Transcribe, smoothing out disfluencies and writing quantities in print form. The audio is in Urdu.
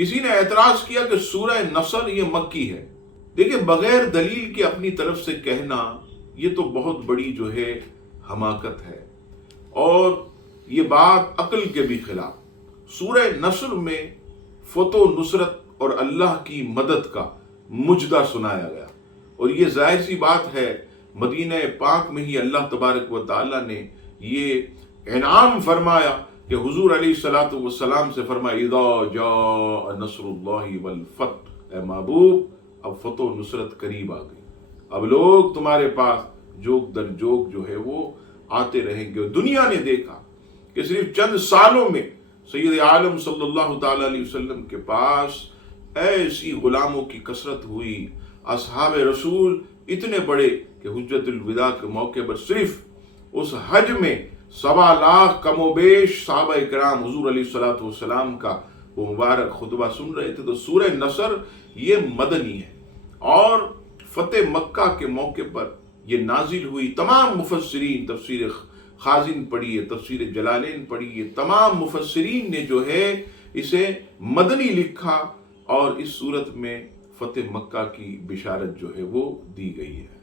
کسی نے اعتراض کیا کہ سورہ نصر یہ مکی ہے. دیکھیں بغیر دلیل کے اپنی طرف سے کہنا یہ تو بہت بڑی جو ہے حماقت ہے، اور یہ بات عقل کے بھی خلاف. سورہ نصر میں فتح و نصرت اور اللہ کی مدد کا مجدہ سنایا گیا، اور یہ ظاہر سی بات ہے مدینہ پاک میں ہی اللہ تبارک و تعالی نے یہ انعام فرمایا کہ حضور علیہ الصلوۃ والسلام سے فرمایا اذا جاء نصر اللہ والفتح، اے محبوب اب فتح و نصرت قریب آ گئی، اب لوگ تمہارے پاس جوک در جوک جو ہے وہ آتے رہیں گے. دنیا نے دیکھا کہ صرف چند سالوں میں سید عالم صلی اللہ تعالی علیہ وسلم کے پاس ایسی غلاموں کی کثرت ہوئی، اصحاب رسول اتنے بڑے کہ حجت الوداع کے موقع پر صرف اس حج میں 1.25 کم و بیش صحابہ کرام حضور علیہ الصلوۃ والسلام کا وہ مبارک خطبہ سن رہے تھے. تو سورہ نصر یہ مدنی ہے، اور فتح مکہ کے موقع پر یہ نازل ہوئی. تمام مفسرین تفسیر خازن پڑھی ہے، تفسیر جلالین پڑھی ہے، تمام مفسرین نے جو ہے اسے مدنی لکھا، اور اس صورت میں فتح مکہ کی بشارت جو ہے وہ دی گئی ہے.